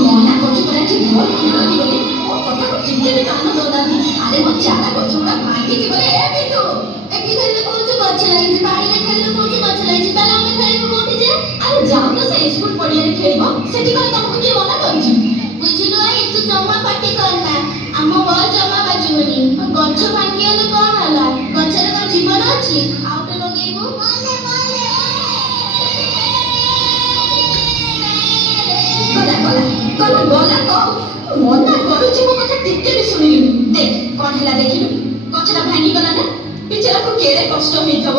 ମନା କରୁଛି ପରା ଠିକ କ୍ଷୀରଟି ବୋଲି ମୋ କଥାକୁ ଟିକେ ବି କାନ ଦଉନାହାନ୍ତି। ଆରେ ମୋ ଚାରା ଗଛ ଗୁଡା ଭାଙ୍ଗିଯିବ ରେ। ଏ ବିଟୁ, ଏଠି ଖେଳିଲେ କହୁଛୁ ଗଛ ଲାଗିଛି, ବାଡିରେ ଖେଳିଲେ କହୁଛୁ ଗଛ ଲାଗିଛି, ତାହେଲେ ଆମେ ଖେଳିବୁ କୋଉଠି ଯେ? ଆରେ ଯାଉନ ସେ ସ୍କୁଲ ପଡିଆରେ ଖେଳିବ, ସେଠି କଣ ତମକୁ କିଏ ମନା କରୁଛି? ବୁଝିଲୁ ଆଇ, ତୁ ଜମା ପାଟି କରନା, ଆମ ବଲ ଜମା ବାଜିବନି। ଗଛ ଭାଙ୍ଗିଗଲେ କଣ ହେଲା? ଗଛରେ କଣ ଜୀବନ ଅଛି? ଆଉ ତ ଲଗେଇବୁ। ଗଲା ଗଲା ଗଲା ଗଲା ତ ମନା କରୁଛି, ମୋ କଥା ଟିକେ ବି ଶୁଣିଲୁ? ଦେଖ କଣ ହେଲା ଦେଖିଲୁ, ଗଛଟା ଭାଙ୍ଗିଗଲା ନା, ବିଚାରାକୁ କେଡ଼େ କଷ୍ଟ ହେଇଥିବ।